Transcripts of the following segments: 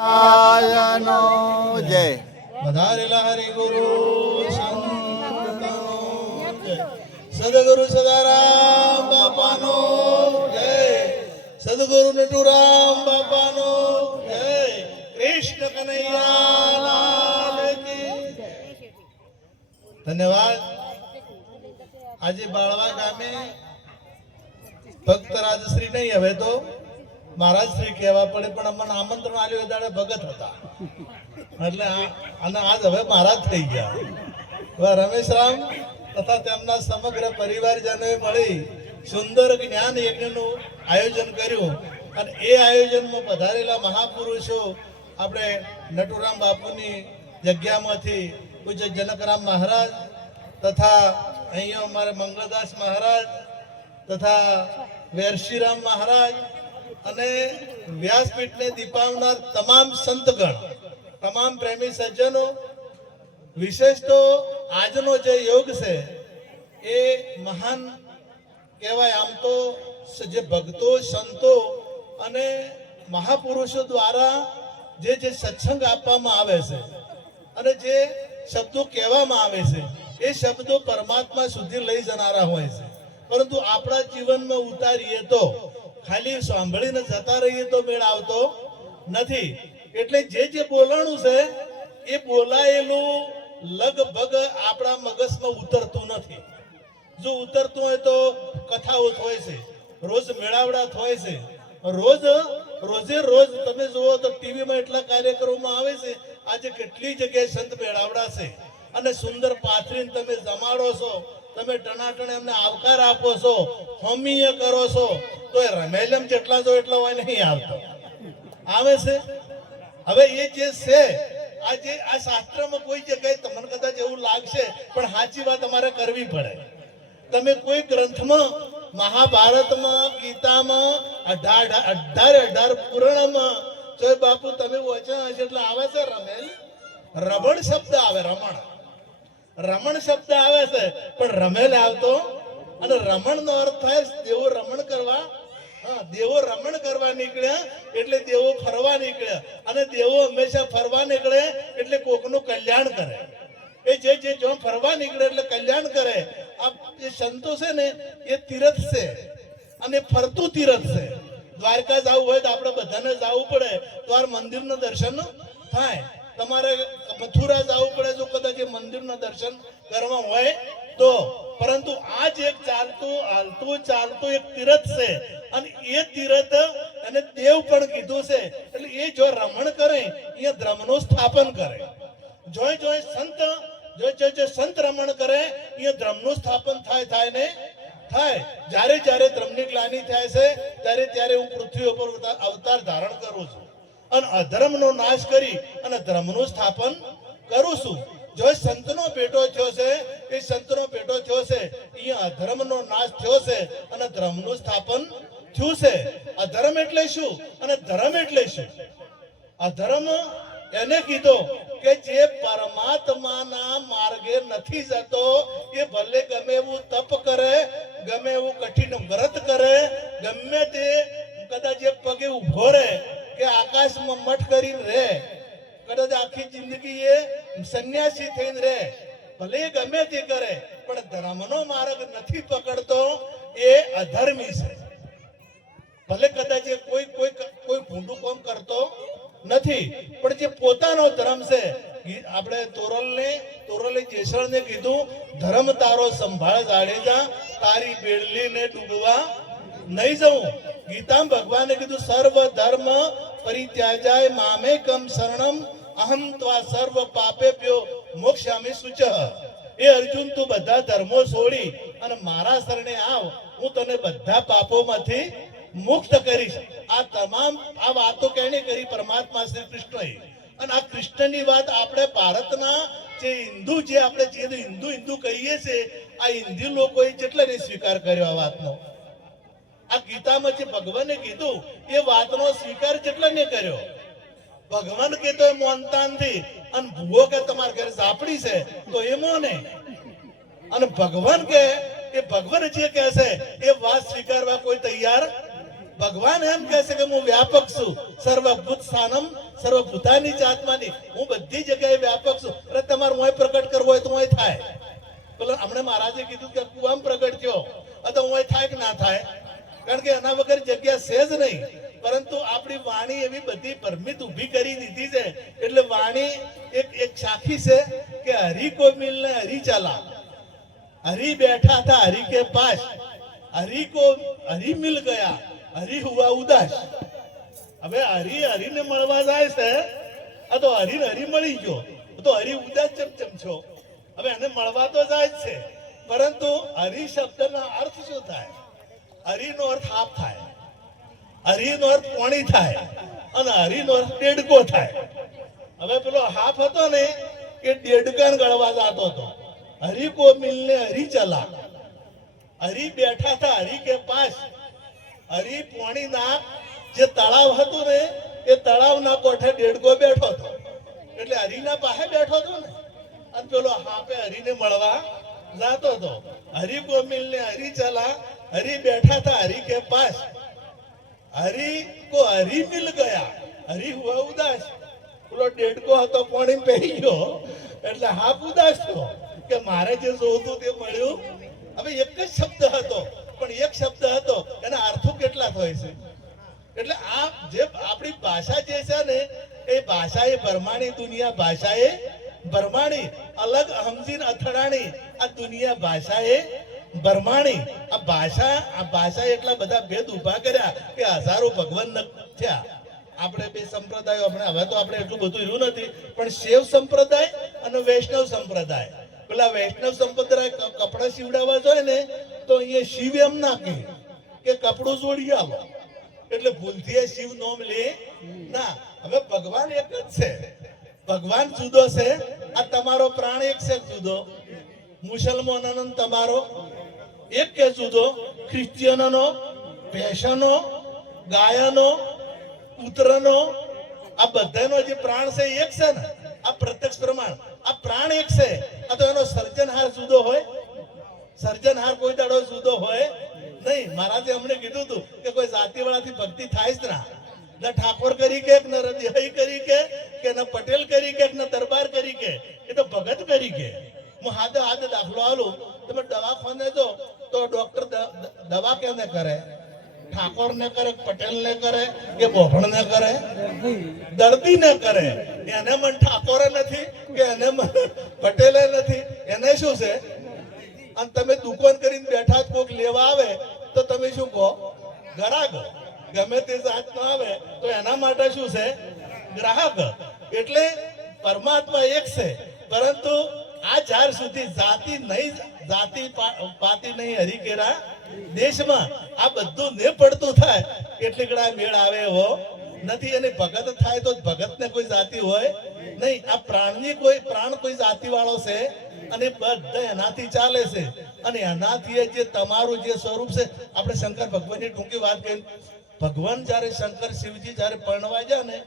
આયનો જય વધારેલા હરિ ગુરુ સંતનો જય સદગુરુ સદારામ બાપાનો જય સદગુરુ નટુરામ બાપાનો જય કૃષ્ણ કનૈયા લાલ કી ધન્યવાદ। આજે બાળવા ગામે ભક્ત રાજશ્રી નહીં, હવે તો મહારાજ શ્રી કહેવા પડે, પણ અમને આમંત્રણ આલ્યું દાડે ભગત હતા એટલે અને આજ હવે મહારાજ થઈ ગયા। હવે રમેશરામ તથા તેમના સમગ્ર પરિવારજનોએ મળી સુંદર જ્ઞાન યજ્ઞનું આયોજન કર્યું અને એ આયોજનમાં પધારેલા મહાપુરુષો આપણે નટુરામ બાપુની જગ્યામાંથી પૂજ્ય જનકરામ મહારાજ તથા અહીંયા અમારે મંગળદાસ મહારાજ તથા વેરશીરામ મહારાજ અને વ્યાસપીઠને દીપાવનાર તમામ સંતગણ, તમામ પ્રેમી સજ્જનો, વિશેષ તો આજનો જે યોગ છે એ મહાન કહેવાય। આમ તો જે ભક્તો, સંતો અને મહાપુરુષો દ્વારા જે જે સત્સંગ આપવામાં આવે છે અને જે શબ્દો કહેવામાં આવે છે એ શબ્દો પરમાત્મા સુધી લઈ જનારા હોય છે, પરંતુ આપણા જીવનમાં ઉતારીએ તો ખાલી સાંભળીને જતા રહીએ તો મેળ આવતો નથી। એટલે જે બોલાણું છે એ બોલાયેલું લગભગ આપણા મગજમાં ઉતરતું નથી। જો ઉતરતું હોય તો કથાઓ હોય છે, રોજ મેળાવડા હોય છે, રોજે રોજ તમે જુઓ તો ટીવીમાં એટલા કાર્યક્રમો આવે છે। આજે કેટલી જગ્યાએ સંત મેળાવડા છે અને સુંદર પાથરીને તમે જમાડો છો, તમે ટનાટણ એમને આવકાર આપો છો, હોમીય કરો છો, તો એ રમેલમ જેટલા જો એટલા હોય નહીં આવતો, આવે છે। હવે એ જે છે આજે આ શાસ્ત્રમાં કોઈ જગ્યાએ તમને કદાચ એવું લાગશે, પણ સાચી વાત અમારે કરવી પડે। તમે કોઈ ગ્રંથમાં, મહાભારતમાં, ગીતામાં, 18 પુરાણમાં જોઈ બાપુ તમે વચન હશે એટલે આવે છે રમેલ, રમણ શબ્દ આવે, રમણ શબ્દ આવે છે, પણ રમેલ આવતો। અને રમણ નો અર્થ થાય દેવો રમણ કરવા, દેવો રમણ કરવા નીકળ્યા એટલે દેવો ફરવા નીકળ્યા, અને દેવો હંમેશા ફરવા નીકળે એટલે કોકનું કલ્યાણ કરે। એ જે જો ફરવા નીકળે એટલે કલ્યાણ કરે। આ જે સંતો છે ને એ તીર્થ છે અને ફરતું તીર્થ છે। દ્વારકા જવું હોય તો આપણે બધાને જવું પડે, દ્વાર મંદિરનું દર્શન થાય। તમારે મથુરા જવું પડે જો કદાચ એ મંદિરના દર્શન કરવા હોય તો, પરંતુ આ જ એક ચાલતું એક તીર્થ છે અને એ તીર્થ અને દેવ પણ કીધું છે। એટલે એ જો રમણ કરે એ ધર્મનું સ્થાપન કરે। જો સંત રમણ કરે એ ધર્મનું સ્થાપન થાય ને થાય। જ્યારે ધર્મની ગ્લાનિ થાય છે ત્યારે હું પૃથ્વી ઉપર અવતાર ધારણ કરું છું અને અધર્મનો નાશ કરી અને ધર્મનું સ્થાપન કરું છું। જો સંતનો ભેટો થયો છે, એ સંતનો ભેટો થયો છે, અહીંયા અધર્મનો નાશ થયો છે અને ધર્મનું સ્થાપન થયું છે। અધર્મ એટલે શું અને ધર્મ એટલે શું? અધર્મ એને કીધો કે જે પરમાત્માના માર્ગે નથી જતો, એ ભલે ગમે એવું તપ કરે, ગમે એવું કઠિન વ્રત કરે, ગમે તે કદાચ એક પગે ઉભો રહે કે આકાશમાં મઠ કરીને રહે, કદાચ આખી જિંદગી એ સંન્યાસી થઈને રહે, ભલે ગમે તે કરે, પણ ધર્મનો માર્ગ નથી પકડતો એ અધર્મી છે। ભલે કદાચ એ કોઈ ભૂંડું કામ કરતો નથી, પણ જે પોતાનો ધર્મ છે, આપણે તોરલે જેસળને કીધું, ધર્મ તારો સંભાળ જાડેજા, તારી બેડલીને ડૂબવા નહીં જવું। ગીતામાં ભગવાને કીધું સર્વ ધર્મ પરિત્યાજાય મામેકમ શરણમ અહમ ત્વા સર્વ પાપેભ્યો મોક્ષામિ શુચઃ। એ અર્જુન તું બધા ધર્મો છોડી અને મારા શરણે આવ, હું તને બધા પાપોમાંથી મુક્ત કરીશ। આ તમામ આ વાતો કેને કરી? પરમાત્મા શ્રી કૃષ્ણએ। અને આ કૃષ્ણની વાત આપણે ભારતના જે હિન્દુ, જે આપણે જે હિન્દુ કહીએ છીએ, આ હિન્દુ લોકોએ જેટલાને સ્વીકાર કર્યો આ વાતનો? આ ગીતામાં જે ભગવાને કીધું એ વાતનો સ્વીકાર જેટલાને કર્યો? ભગવાન કે તો મોનતા નથી, અને ભૂવો કે તમારા ઘરે ઝાપડી છે તો એ મોને, અને ભગવાન કે એ ભગવાન જે કહે છે એ વાત સ્વીકારવા કોઈ તૈયાર ભગવાન એમ કહે છે કે હું વ્યાપક છું, સર્વભૂત સ્થાનમ સર્વભૂતાની જ આત્માની, હું બધી જગ્યાએ વ્યાપક છું. એટલે તમારે હું પ્રકટ કરવો હોય તો હું થાય. પેલો હમણાં મહારાજે કીધું કે કુવામાં પ્રગટ થયો, તો હું થાય કે ના થાય? કારણ કે એના વગર જગ્યા છે જ નહીં. પરંતુ આપણી વાણી એવી બધી પરમિત ઊભી કરી દીધી છે. એટલે વાણી એક સાખી છે કે હરી કો મિલને હરી ચાલા, હરી બેઠા થા હરી કે પાસ, હરી મિલ ગયા હરી હુઆ ઉદાસ. હવે હરીને મળવા જાય છે, આ તો હરી મળી ગયો તો હરી ઉદાસ ચમચમ છો. હવે એને મળવા તો જાય જ છે, પરંતુ હરી શબ્દનો અર્થ શું થાય? હરીનો અર્થ હાફ થાય, હરીનો અર્થ પોણી થાય, અને હરીનો અર્થ દેડકો થાય. હવે પેલો હાફ હતો ને એ દેડકાન ગળવા જતો હતો. હરી કો મિલને હરી ચલા, હરી બેઠા થા હરી કે પાસ, હરી પોણી ના જે તળાવ હતું ને એ તળાવના કોઠે દેડકો બેઠો હતો. એટલે હરીના પાસે બેઠો હતો ને, અને પેલો હાપે હરીને મળવા જાતો હતો. હરી કો મિલને હરી ચલા, હરી બેઠા થા હરી કે પાસ, હરી કો હરી મિલ ગયા હરી હુઆ ઉદાસ. પેલો દેડકો હતો પોણી પહેરી ગયો એટલે હાફ ઉદાસ થયો કે મારે જે જોતું તે મળ્યું. હવે એક જ શબ્દ હતો, પણ એક શબ્દ હતો એના અર્થો કેટલા થાય છે. એટલે આ જે આપણી ભાષા જે છે ને એ ભાષા એ ભરમાણી દુનિયા, ભાષા એ ભરમાણી અલગ સમજીને અથડાણી. આ દુનિયા ભાષા એ ભરમાણી. આ ભાષા એટલા બધા ભેદ ઉભા કર્યા કે હજારો ભગવાન થયા. આપણે બે સંપ્રદાયો, હવે તો આપણે એટલું બધું રહ્યું નથી, પણ શૈવ સંપ્રદાય અને વૈષ્ણવ સંપ્રદાય. પેલા વૈષ્ણવ સંપ્રદાય કપડા સીવડાવવા જોઈએ ને તો અહીંયા શિવ એમ ના કે કપડું જોડી આવો, એટલે ભૂલથી શિવ નોમ લે ના. હવે ભગવાન એક જ છે, ભગવાન જુદો છે. આ તમારો પ્રાણ એક છે જુદો, મુસલમાનોનો તમારો એક કે જુદો, ક્રિશ્ચિયનોનો, ભેંસોનો, ગાયનો, પુત્રનો, આ બધાનો જે પ્રાણ છે એક છે ને. આ પ્રત્યક્ષ પ્રમાણ, આ પ્રાણ એક છે. આ તો એનો સર્જનહાર જુદો હોય, સર્જનહાર કોઈ દાડો જુદો હોય નહીં. મહારાજે અમને કીધું હતું કે કોઈ જાતિવાળાથી ભક્તિ થાય જ ના. ન ઠાકોર કરી કે ન રદિયાઈ કરી કે ન પટેલ કરી કે ન દરબાર કરી કે, એ તો ભગત કરી કે. હું હાથે દાખલો આલું, તમે દવાખાને જો તો ડોક્ટર દવા કેને કરે? ઠાકોર ને કરે, પટેલ ને કરે કે બોભણ ને કરે? દર્દી ને કરે. એને મન ઠાકોરે નથી કે એને મન પટેલે નથી, એને શું છે? અને તમે દુકાન કરીને બેઠા કોક લેવા આવે તો તમે શું કહો? ગ્રાહક. ગમે તે જાત નો આવે તો એના માટે શું છે? ગ્રાહક. એટલે પરમાત્મા એક છે, પરંતુ આ જ્યાર સુધી જાતિ નહીં, જાતિ પાતિ નહીં હરિકેરા દેશમાં આ બધું ને પડતું થાય એટલે કડા મેળ આવે એવો નથી. અને ભગત થાય તો ભગત ને કોઈ જાતિ હોય નહીં. આ પ્રાણ કોઈ જાતિ વાળો છે, અને બધા એનાથી ચાલે છે. અને એનાથી જે તમારું જે સ્વરૂપ છે, આપણે શંકર ભગવાનની ટૂંકી વાત કરી. ભગવાન જયારે શંકર શિવજી જયારે પરણવા ગયા ને,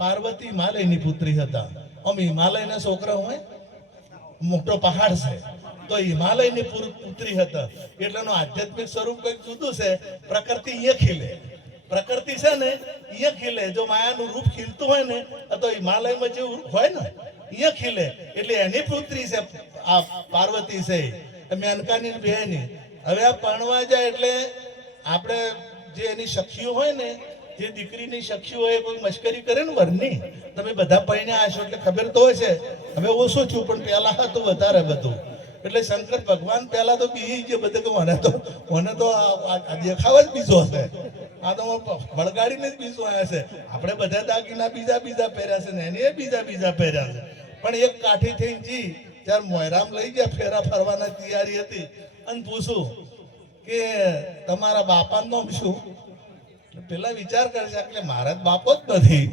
પાર્વતી હિમાલયની પુત્રી હતા. આમ હિમાલયના છોકરા હોય, મોટો પહાડ છે તો હિમાલયની પુત્રી હતા. એટલે એનું આધ્યાત્મિક સ્વરૂપ કઈક જુદું છે. પ્રકૃતિ અહીંયા ખીલે, પ્રકૃતિ છે ને અહીંયા ખીલે. જો માયાનું રૂપ ખીલતું હોય ને તો હિમાલયમાં જેવું હોય ને અહીંયા ખીલે. એટલે એની પુત્રી છે આ પાર્વતી છે, મેનકાની બહેની. હવે આ પરણવા જાય એટલે આપણે જે એની સખીઓ હોય ને, જે દીકરીની સખીઓ હોય, કોઈ મશ્કરી કરે ને વરની, તમે બધા પરણ્યા હશો એટલે ખબર તો હોય છે. હવે ઓછું છું, પણ પહેલા હતું વધારે બધું. એટલે શંકર ભગવાન પહેલા તો બી જે બધે કે મને તો દેખાવ જ બીજો હશે. આ તો વળગાડીને જ બીજો આવ્યા છે. આપણે બધા દાગીના બીજા પહેર્યા છે ને એને બીજા પહેર્યા છે. પણ એક કાઠી થઈ જી ત્યારે મોયરામ લઈ ગયા, ફેરા ફરવાના તૈયારી હતી, અને પૂછું કે તમારા બાપાનું નામ શું? પેલા વિચાર કરે છે એટલે મારા બાપો જ નથી,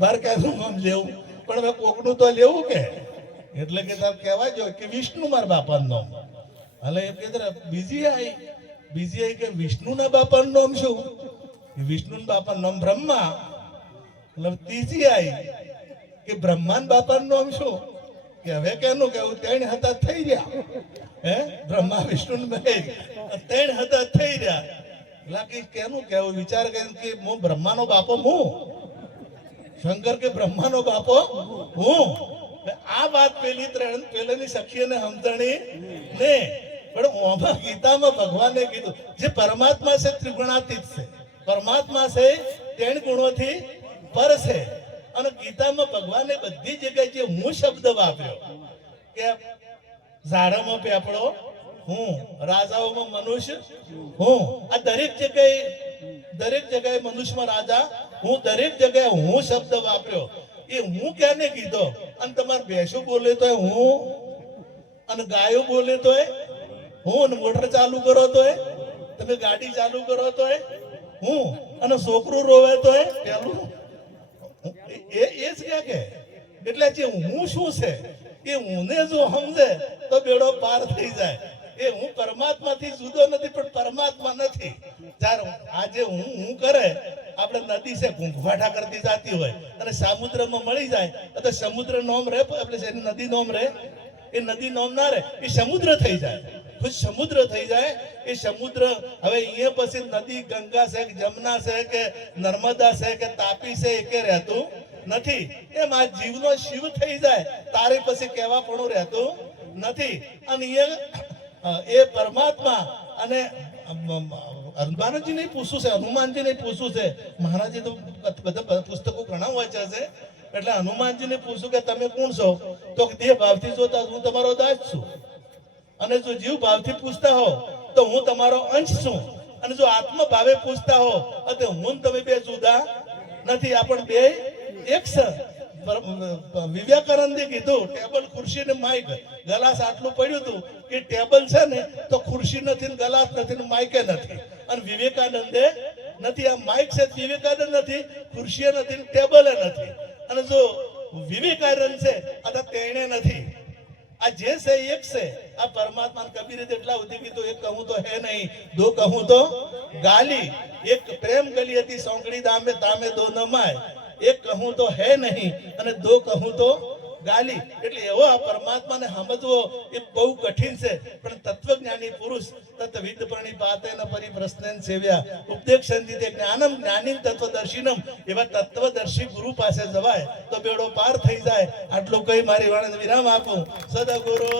બાર ક્યાંનું નામ લેવું? પણ હવે કોકનું તો લેવું કે, એટલે કે તાર કહેવા જો કે વિષ્ણુ મારા બાપાનું નામ. એટલે એમ કે બીજી આવી કે વિષ્ણુના બાપાનું નામ શું? વિષ્ણુના બાપાનું નામ બ્રહ્મા. એટલે ત્રીજી આવી કે બ્રહ્માન બાપાનું નામ શું? કે હવે કેનું કેવું? ત્રણ હતા થઈ રહ્યા, હે બ્રહ્મા વિષ્ણુ ત્રણ હતા થઈ રહ્યા. એટલે કે કેનું કેવું વિચાર કરીને કે હું બ્રહ્માનો બાપો હું શંકર કે બ્રહ્માનો બાપો હું આ વાત પેલીની સખીને સમજણી ને પણ ઓમાં ગીતામાં ભગવાને કીધું જે પરમાત્મા છે ત્રિગુણાતીત છે પરમાત્મા છે ત્રણ ગુણોથી પર છે અને ગીતામાં ભગવાને બધી જગ્યાએ જે હું શબ્દ વાપર્યો કે ઝાડમાં પેપડો હું રાજાઓમાં મનુષ્ય હું આ દરેક જગ્યાએ મનુષ્યમાં રાજા હું દરેક જગ્યાએ હું શબ્દ વાપર્યો એ હું ક્યાંને કીધો અને તમારે ભેંસો બોલે તોય હું અને ગાયો બોલે તોય હું અને મોટર ચાલુ કરો તોય તમે ગાડી ચાલુ કરો તોય હું અને છોકરું રોવે તોય પેલું એ જ ક્યાં કે એટલે જે હું શું છે એ હુંને જો સમજે તો બેડો પાર થઈ જાય એ હું પરમાત્માથી જુદો નથી પણ પરમાત્મા નથી જ્યારે આજે હું કરે આપણે નદી છે ઘૂંઘવાટા કરતી જતી હોય અને સમુદ્રમાં મળી જાય તો સમુદ્ર નોમ રહે આપણે નદી નોમ રહે એ નદી નોમ ના રહે એ સમુદ્ર થઈ જાય ખુદ સમુદ્ર થઈ જાય એ સમુદ્ર હવે અહીંયા પછી નદી ગંગા છે કે જમના છે કે નર્મદા છે કે તાપી છે એ કે રહેતું નથી એમ આ જીવનો શિવ થઈ જાય તારે પછી કહેવા પણ રહેતું નથી અને એ પરમાત્મા અને હનુમાનજી ને પૂછવું છે હનુમાનજી ને પૂછવું છે મહારાજે તો બધા પુસ્તકો ઘણા વાંચ્યા છે એટલે હનુમાનજી ને પૂછું કે તમે કોણ છો તો દેહ ભાવથી જોતા હું તમારો દાસ છું અને જો જીવ ભાવથી પૂછતા હો તો હું તમારો અંશ છું અને જો આત્મ ભાવે પૂછતા હો તો હું તમે બે જુદા નથી આપણ બે એક છે વિવેકાનંદે કીધું ટેબલ ખુરશી ને માઇક ગલાસ આટલું પડ્યું હતું કે ટેબલ છે ને તો ખુરશી નથી ને ગલાસ નથી ને માઇકે નથી અને વિવેકાનંદે નથી આ માઇક છે વિવેકાનંદ નથી ખુરશી નથી ને ટેબલે નથી અને જો વિવેકાનંદ છે આ તેણે નથી આ જે છે એક છે આ પરમાત્મા કબીરે એટલા સુધી કીધું એક કહું તો હે નહીં દો કહું તો ગાલી એક પ્રેમ ગલી હતી સોંકડી દામે તામે દો નમાય એક કહું તો હે નહીં અને દો કહું તો ગાલી એટલે એવો આ પરમાત્માને સમજવો એ બહુ કઠિન છે પણ તત્વજ્ઞાની પુરુષ તત્વિદ પ્રણિપાતે ન પરિપ્રશ્નેન સેવ્યા ઉપદેક્ષંદિતે જ્ઞાનમ જ્ઞાની તત્વદર્શિનમ એવા તત્વદર્શી ગુરુ પાસે જવાય તો બેડો પાર થઈ જાય આટલું કઈ મારી વાણીને વિરામ આપું સદગુરુ